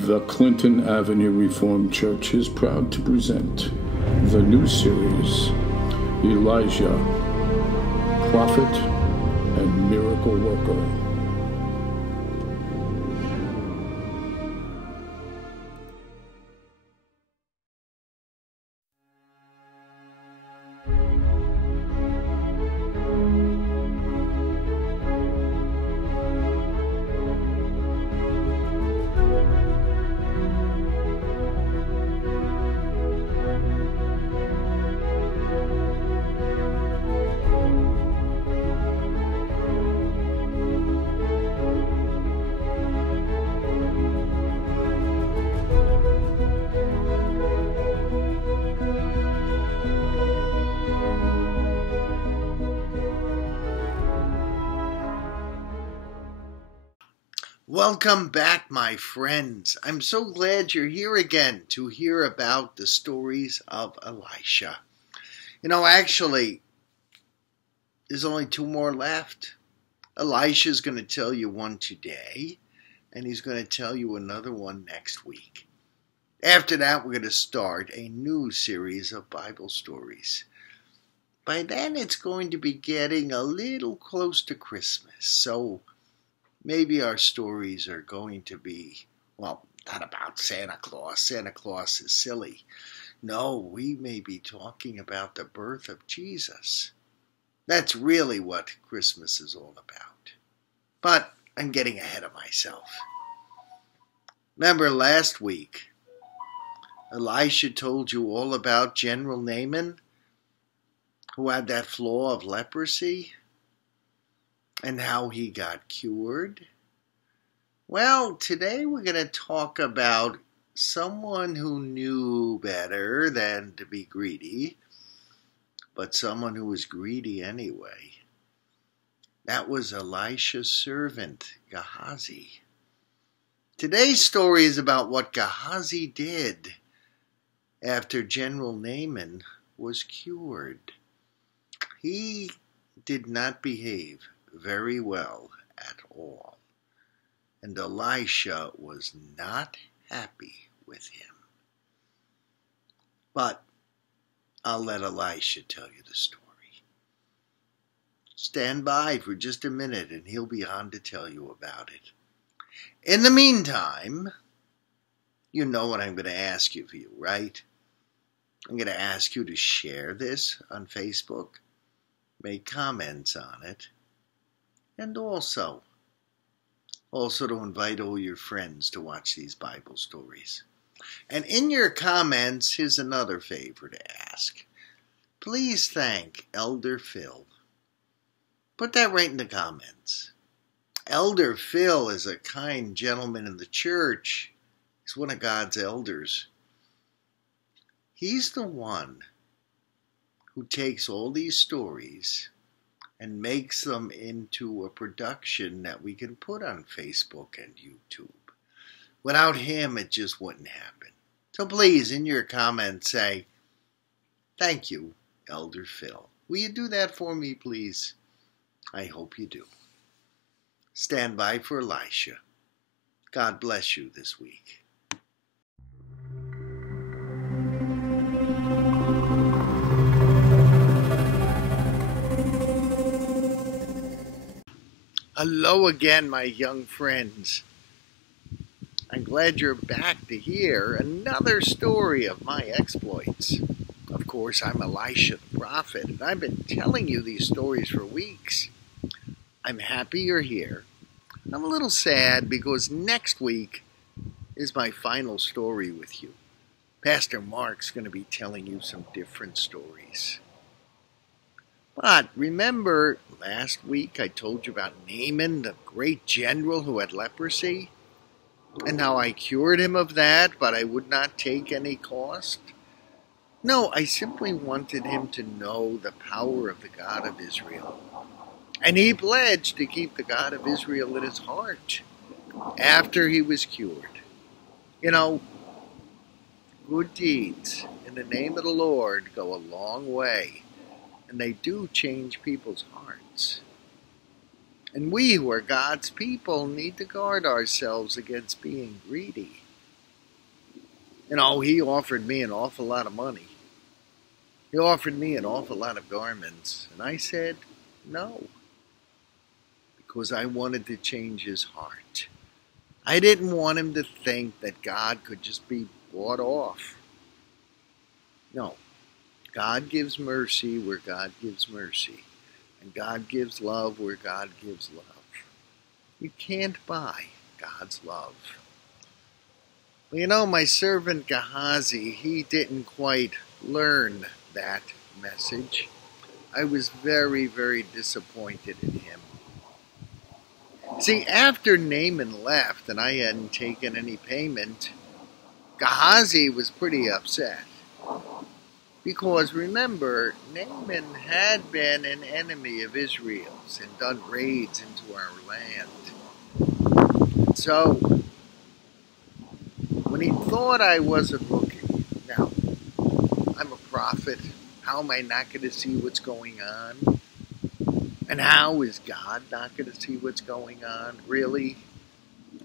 The Clinton Avenue Reformed Church is proud to present the new series, Elijah, Prophet and Miracle Worker. Welcome back, my friends. I'm so glad you're here again to hear about the stories of Elisha. Actually, there's only two more left. Elisha's going to tell you one today, and he's going to tell you another one next week. After that, we're going to start a new series of Bible stories. By then, it's going to be getting a little close to Christmas, so maybe our stories are going to be, well, not about Santa Claus. Santa Claus is silly. No, we may be talking about the birth of Jesus. That's really what Christmas is all about. But I'm getting ahead of myself. Remember last week, Elisha told you all about General Naaman, who had that flaw of leprosy, and how he got cured? Well, today we're going to talk about someone who knew better than to be greedy, but someone who was greedy anyway. That was Elisha's servant, Gehazi. Today's story is about what Gehazi did after General Naaman was cured. He did not behave very well at all, and Elisha was not happy with him. But I'll let Elisha tell you the story. Stand by for just a minute and he'll be on to tell you about it. In the meantime, you know what I'm going to ask you, right? I'm going to ask you to share this on Facebook, make comments on it, and also to invite all your friends to watch these Bible stories. And in your comments, here's another favor to ask. Please thank Elder Phil. Put that right in the comments. Elder Phil is a kind gentleman in the church. He's one of God's elders. He's the one who takes all these stories and makes them into a production that we can put on Facebook and YouTube. Without him, it just wouldn't happen. So please, in your comments, say, thank you, Elder Phil. Will you do that for me, please? I hope you do. Stand by for Elisha. God bless you this week. Hello again, my young friends. I'm glad you're back to hear another story of my exploits. Of course, I'm Elisha the prophet, and I've been telling you these stories for weeks. I'm happy you're here. I'm a little sad because next week is my final story with you. Pastor Mark's going to be telling you some different stories. But remember, last week I told you about Naaman, the great general who had leprosy, and how I cured him of that, but I would not take any cost? No, I simply wanted him to know the power of the God of Israel. And he pledged to keep the God of Israel in his heart after he was cured. Good deeds in the name of the Lord go a long way, and they do change people's hearts. And we who are God's people need to guard ourselves against being greedy. He offered me an awful lot of money. He offered me an awful lot of garments. And I said no, because I wanted to change his heart. I didn't want him to think that God could just be bought off. No, God gives mercy where God gives mercy. And God gives love where God gives love. You can't buy God's love. Well, my servant Gehazi, he didn't quite learn that message. I was very, very disappointed in him. See, after Naaman left and I hadn't taken any payment, Gehazi was pretty upset. Because remember, Naaman had been an enemy of Israel's and done raids into our land. So, when he thought I wasn't looking, now, I'm a prophet. How am I not going to see what's going on? And how is God not going to see what's going on? Really?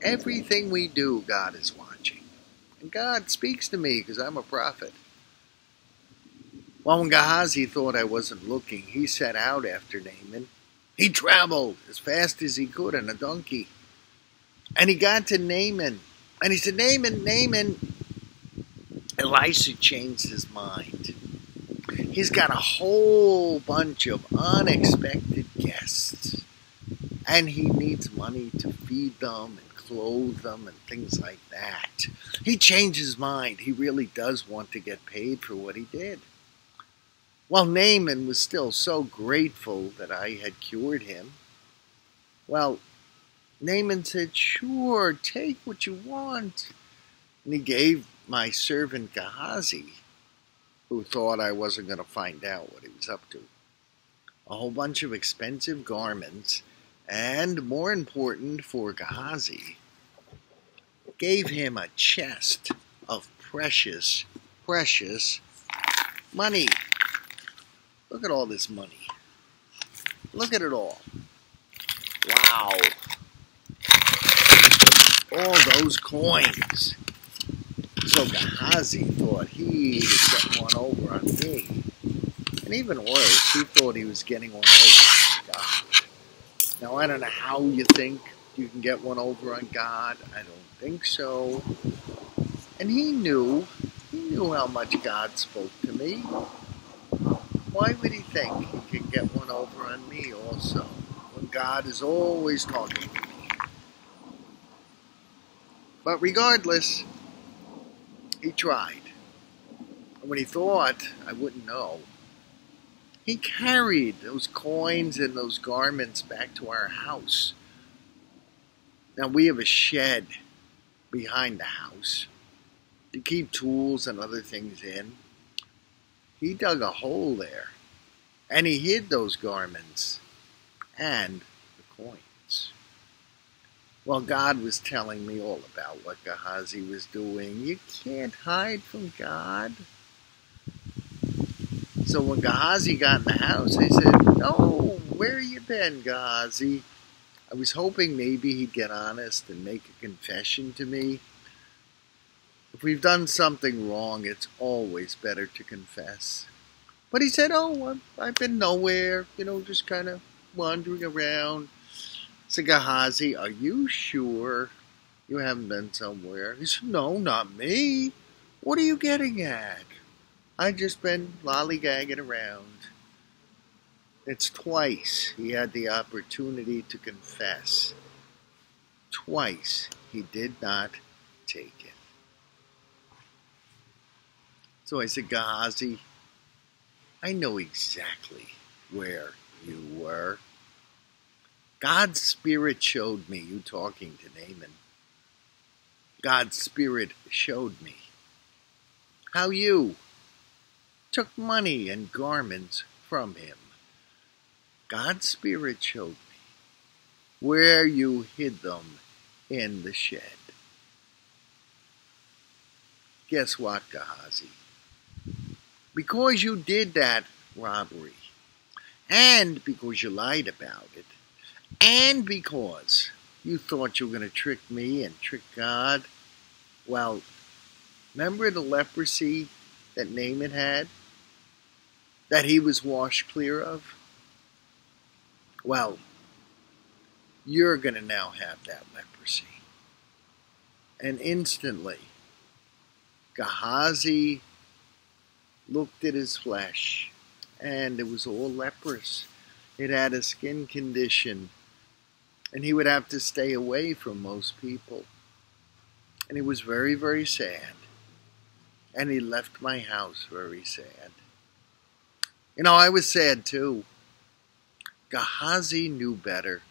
Everything we do, God is watching. And God speaks to me because I'm a prophet. Well, when Gehazi thought I wasn't looking, he set out after Naaman. He traveled as fast as he could on a donkey. And he got to Naaman. And he said, Naaman, Naaman. Elisha changed his mind. He's got a whole bunch of unexpected guests. And he needs money to feed them and clothe them and things like that. He changed his mind. He really does want to get paid for what he did. Well, Naaman was still so grateful that I had cured him. Well, Naaman said, sure, take what you want. And he gave my servant Gehazi, who thought I wasn't going to find out what he was up to, a whole bunch of expensive garments, and more important for Gehazi, gave him a chest of precious, precious money. Look at all this money. Look at it all. Wow. All those coins. So Gehazi thought he was getting one over on me. And even worse, he thought he was getting one over on God. Now, I don't know how you think you can get one over on God. I don't think so. And he knew how much God spoke to me. Why would he think he could get one over on me also, when God is always talking to me? But regardless, he tried. And when he thought I wouldn't know, he carried those coins and those garments back to our house. Now, we have a shed behind the house to keep tools and other things in. He dug a hole there, and he hid those garments and the coins. Well, God was telling me all about what Gehazi was doing. You can't hide from God. So when Gehazi got in the house, I said, no, where you been, Gehazi? I was hoping maybe he'd get honest and make a confession to me. If we've done something wrong, it's always better to confess. But he said, oh, I've been nowhere, just kind of wandering around. I said, Gehazi, are you sure you haven't been somewhere? He said, no, not me. What are you getting at? I've just been lollygagging around. It's twice he had the opportunity to confess. Twice he did not take it. So I said, Gehazi, I know exactly where you were. God's Spirit showed me you talking to Naaman. God's Spirit showed me how you took money and garments from him. God's Spirit showed me where you hid them in the shed. Guess what, Gehazi? Because you did that robbery, and because you lied about it, and because you thought you were going to trick me and trick God, well, Remember the leprosy that Naaman had, that he was washed clear of? Well, you're going to now have that leprosy. And instantly, Gehazi looked at his flesh, and it was all leprous. It had a skin condition, and he would have to stay away from most people. And he was very, very sad. And he left my house very sad. I was sad too. Gehazi knew better.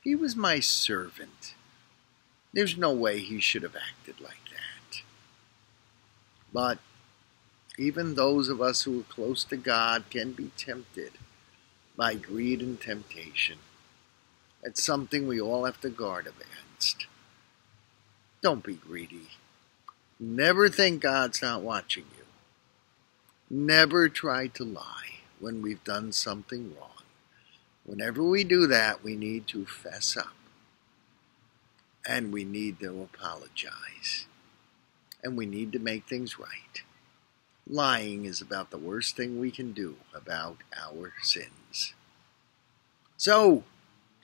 He was my servant. There's no way he should have acted like that. But even those of us who are close to God can be tempted by greed and temptation. It's something we all have to guard against. Don't be greedy. Never think God's not watching you. Never try to lie when we've done something wrong. Whenever we do that, we need to fess up. And we need to apologize. And we need to make things right. Lying is about the worst thing we can do about our sins. So,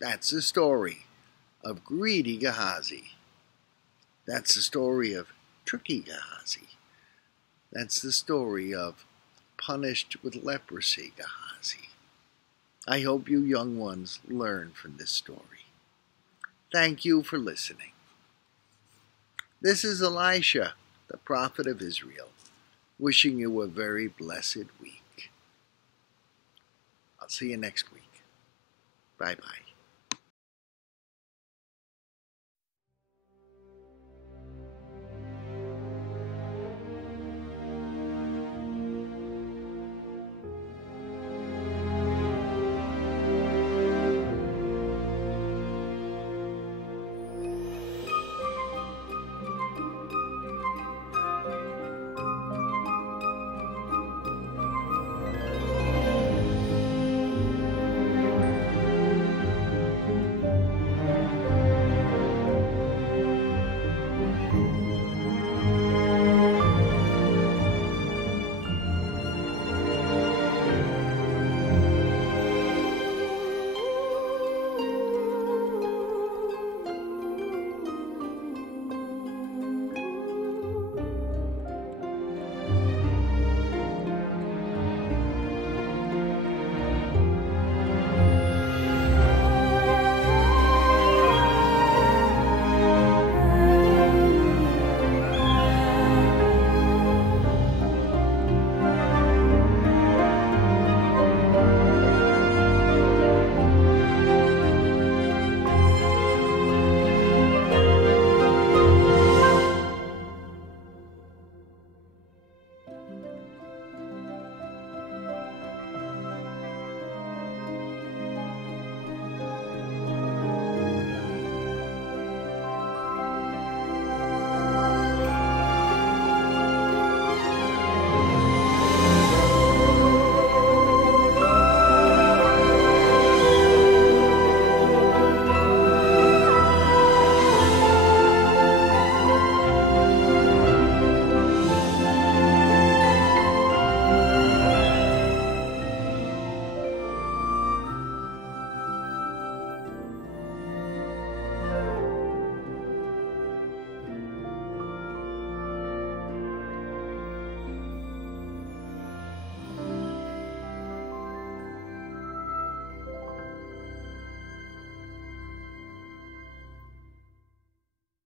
that's the story of greedy Gehazi. That's the story of tricky Gehazi. That's the story of punished with leprosy Gehazi. I hope you young ones learn from this story. Thank you for listening. This is Elisha, the prophet of Israel, wishing you a very blessed week. I'll see you next week. Bye-bye.